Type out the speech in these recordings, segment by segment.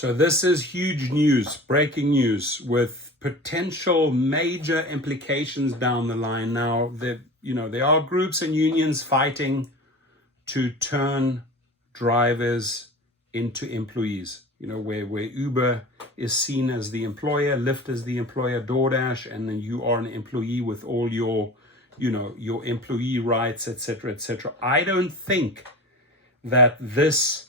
So this is huge news, breaking news, with potential major implications down the line. Now, there are groups and unions fighting to turn drivers into employees. Where Uber is seen as the employer, Lyft is the employer, DoorDash, and then you are an employee with all your employee rights, etc., etc. I don't think that this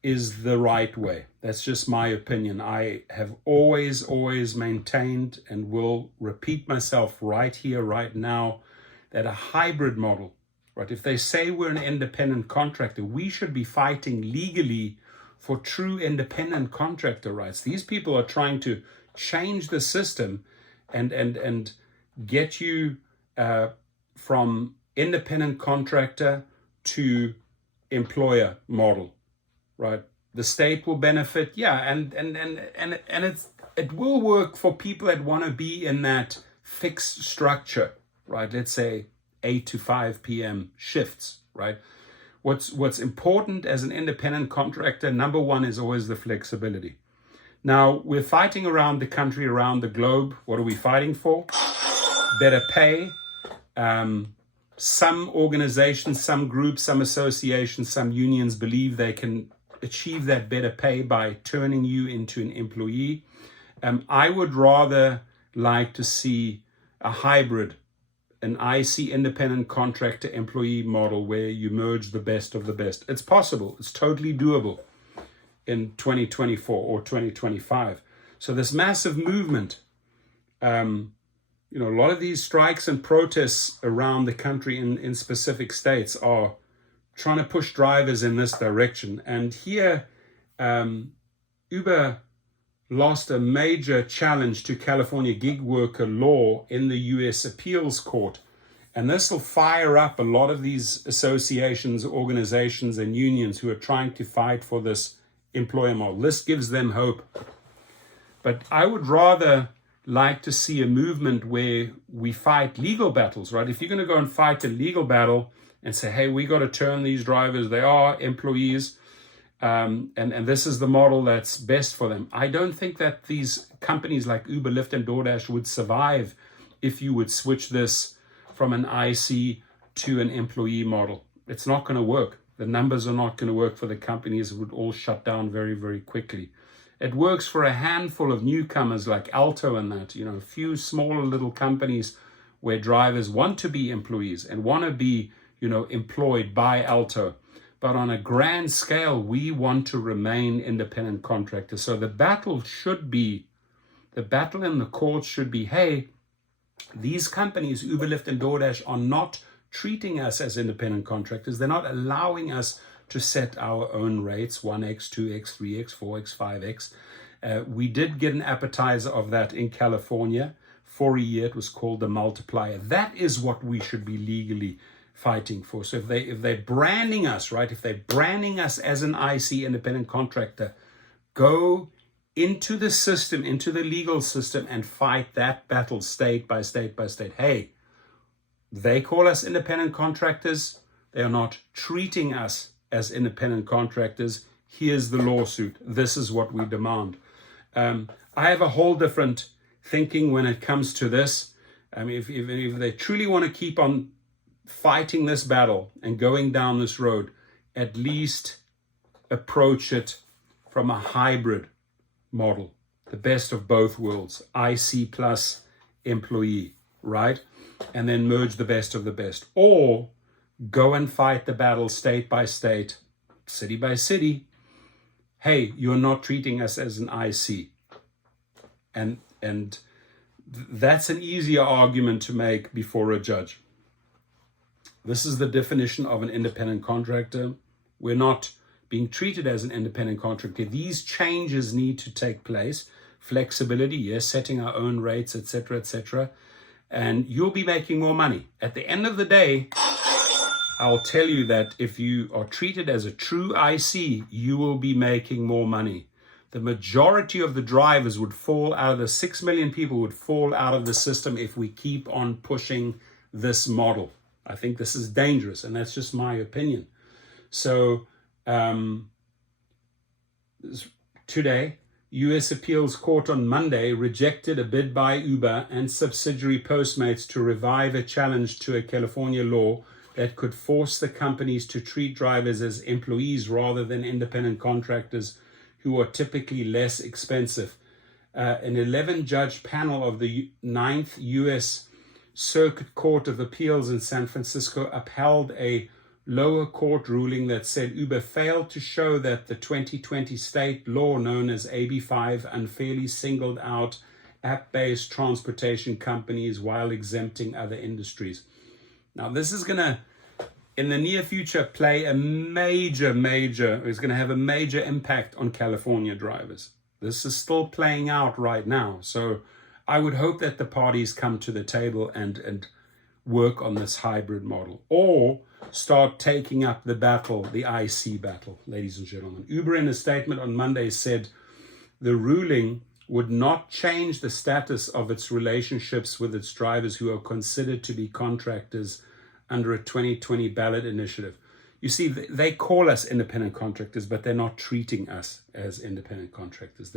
is the right way. That's just my opinion. I have always maintained, and will repeat myself right here, right now, that a hybrid model, right? If they say we're an independent contractor, we should be fighting legally for true independent contractor rights. These people are trying to change the system and get you from independent contractor to employer model, right? The state will benefit, and it will work for people that want to be in that fixed structure, right? Let's say 8 to 5 p.m. shifts, right? What's important as an independent contractor, number one, is always the flexibility. Now, we're fighting around the country, around the globe. What are we fighting for? Better pay. Some organizations, some groups, some associations, some unions believe they can achieve that better pay by turning you into an employee. I would rather like to see a hybrid, an IC, independent contractor employee model, where you merge the best of the best. It's possible. It's totally doable in 2024 or 2025. So this massive movement, a lot of these strikes and protests around the country in specific states are trying to push drivers in this direction. And here, Uber lost a major challenge to California gig worker law in the US appeals court. And this will fire up a lot of these associations, organizations, and unions who are trying to fight for this employer model. This gives them hope. But I would rather like to see a movement where we fight legal battles, right? If you're going to go and fight a legal battle and say, hey, we got to turn these drivers, they are employees, and this is the model that's best for them. I don't think that these companies like Uber, Lyft, and DoorDash would survive if you would switch this from an IC to an employee model. It's not going to work. The numbers are not going to work for the companies. It would all shut down very, very quickly. It works for a handful of newcomers like Alto and that, a few smaller little companies where drivers want to be employees and want to be, employed by Alto. But on a grand scale, we want to remain independent contractors. So the battle in the courts should be, hey, these companies, Uber, Lyft, and DoorDash, are not treating us as independent contractors. They're not allowing us to set our own rates, 1x, 2x, 3x, 4x, 5x. We did get an appetizer of that in California for a year. It was called the multiplier. That is what we should be legally fighting for. So if they're branding us, right, if they're branding us as an IC, independent contractor, go into the system, into the legal system, and fight that battle state by state by state. Hey, they call us independent contractors. They are not treating us as independent contractors. Here's the lawsuit. This is what we demand. I have a whole different thinking when it comes to this. I mean, if they truly want to keep on fighting this battle and going down this road, at least approach it from a hybrid model, the best of both worlds, IC plus employee, right? And then merge the best of the best. Or go and fight the battle state by state, city by city. Hey, you're not treating us as an IC. And that's an easier argument to make before a judge. This is the definition of an independent contractor. We're not being treated as an independent contractor. These changes need to take place. Flexibility, yes, setting our own rates, etc., etc. And you'll be making more money. At the end of the day, I'll tell you that if you are treated as a true IC, you will be making more money. The majority of the drivers would fall out of the 6 million people would fall out of the system if we keep on pushing this model. I think this is dangerous, and that's just my opinion. So Today, U.S. Appeals Court on Monday rejected a bid by Uber and subsidiary Postmates to revive a challenge to a California law that could force the companies to treat drivers as employees rather than independent contractors who are typically less expensive. An 11-judge panel of the 9th U.S. Circuit Court of Appeals in San Francisco upheld a lower court ruling that said Uber failed to show that the 2020 state law known as AB5 unfairly singled out app-based transportation companies while exempting other industries. Now, this is going to, in the near future, play a is going to have a major impact on California drivers. This is still playing out right now. So I would hope that the parties come to the table and work on this hybrid model, or start taking up the battle, the IC battle, ladies and gentlemen. Uber, in a statement on Monday, said the ruling would not change the status of its relationships with its drivers who are considered to be contractors under a 2020 ballot initiative. You see, they call us independent contractors, but they're not treating us as independent contractors.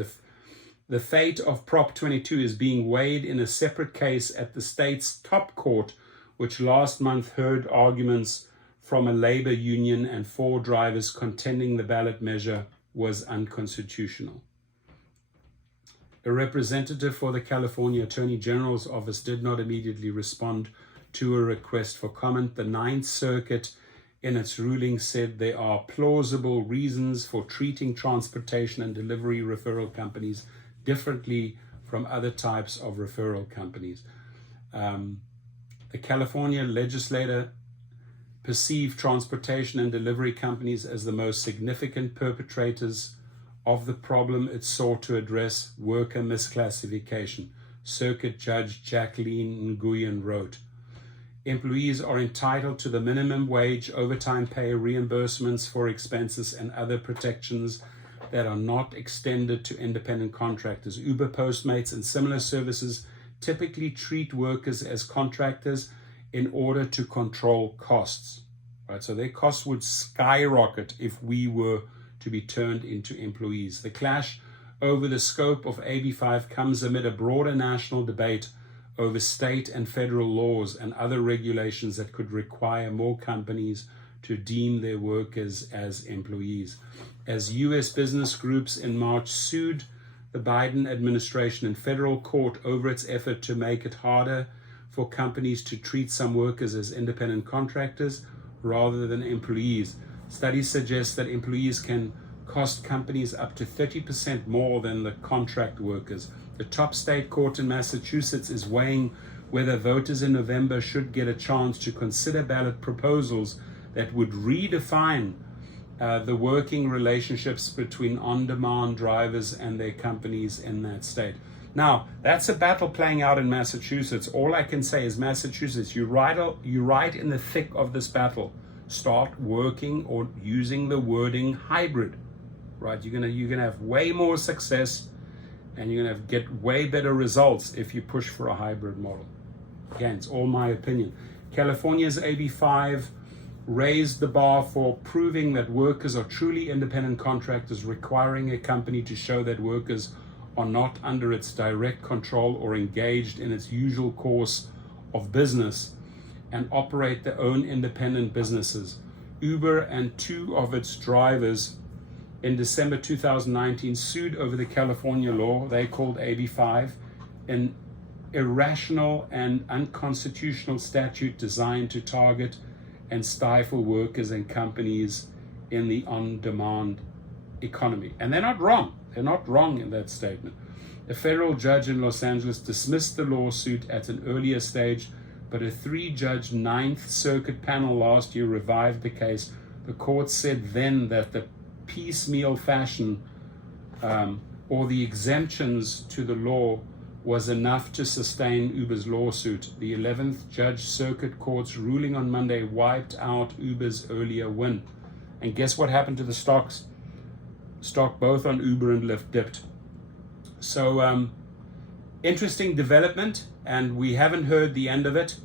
The fate of Prop 22 is being weighed in a separate case at the state's top court, which last month heard arguments from a labor union and 4 drivers contending the ballot measure was unconstitutional. A representative for the California Attorney General's office did not immediately respond to a request for comment. The Ninth Circuit, in its ruling, said there are plausible reasons for treating transportation and delivery referral companies differently from other types of referral companies. The California legislature perceived transportation and delivery companies as the most significant perpetrators of the problem it sought to address, worker misclassification. Circuit Judge Jacqueline Nguyen wrote, employees are entitled to the minimum wage, overtime pay, reimbursements for expenses, and other protections that are not extended to independent contractors. Uber, Postmates, and similar services typically treat workers as contractors in order to control costs. Right? So their costs would skyrocket if we were to be turned into employees. The clash over the scope of AB5 comes amid a broader national debate over state and federal laws and other regulations that could require more companies to deem their workers as employees. As U.S. business groups in March sued the Biden administration in federal court over its effort to make it harder for companies to treat some workers as independent contractors rather than employees. Studies suggest that employees can cost companies up to 30% more than the contract workers. The top state court in Massachusetts is weighing whether voters in November should get a chance to consider ballot proposals that would redefine the working relationships between on-demand drivers and their companies in that state. Now, that's a battle playing out in Massachusetts. All I can say is, Massachusetts, you're right in the thick of this battle. Start working or using the wording hybrid, right? You're gonna have way more success, and you're gonna get way better results if you push for a hybrid model. Again, it's all my opinion. California's AB5 raised the bar for proving that workers are truly independent contractors, requiring a company to show that workers are not under its direct control or engaged in its usual course of business and operate their own independent businesses. Uber and 2 of its drivers in December 2019 sued over the California law they called AB5, an irrational and unconstitutional statute designed to target and stifle workers and companies in the on-demand economy. And they're not wrong. They're not wrong in that statement. A federal judge in Los Angeles dismissed the lawsuit at an earlier stage, but a 3-judge Ninth Circuit panel last year revived the case. The court said then that the piecemeal fashion or the exemptions to the law was enough to sustain Uber's lawsuit. The 11th Judge Circuit Court's ruling on Monday wiped out Uber's earlier win. And guess what happened to the stocks? Stock both on Uber and Lyft dipped. So interesting development, and we haven't heard the end of it,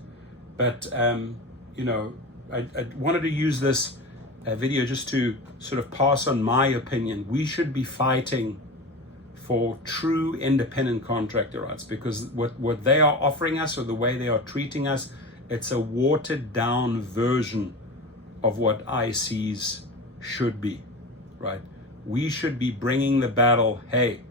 but I wanted to use this video just to sort of pass on my opinion. We should be fighting for true independent contractor rights, because what they are offering us, or the way they are treating us, it's a watered down version of what ICs should be, right? We should be bringing the battle, hey,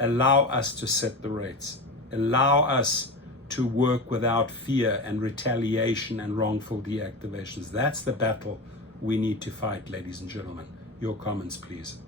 allow us to set the rates, allow us to work without fear and retaliation and wrongful deactivations. That's the battle we need to fight, ladies and gentlemen. Your comments, please.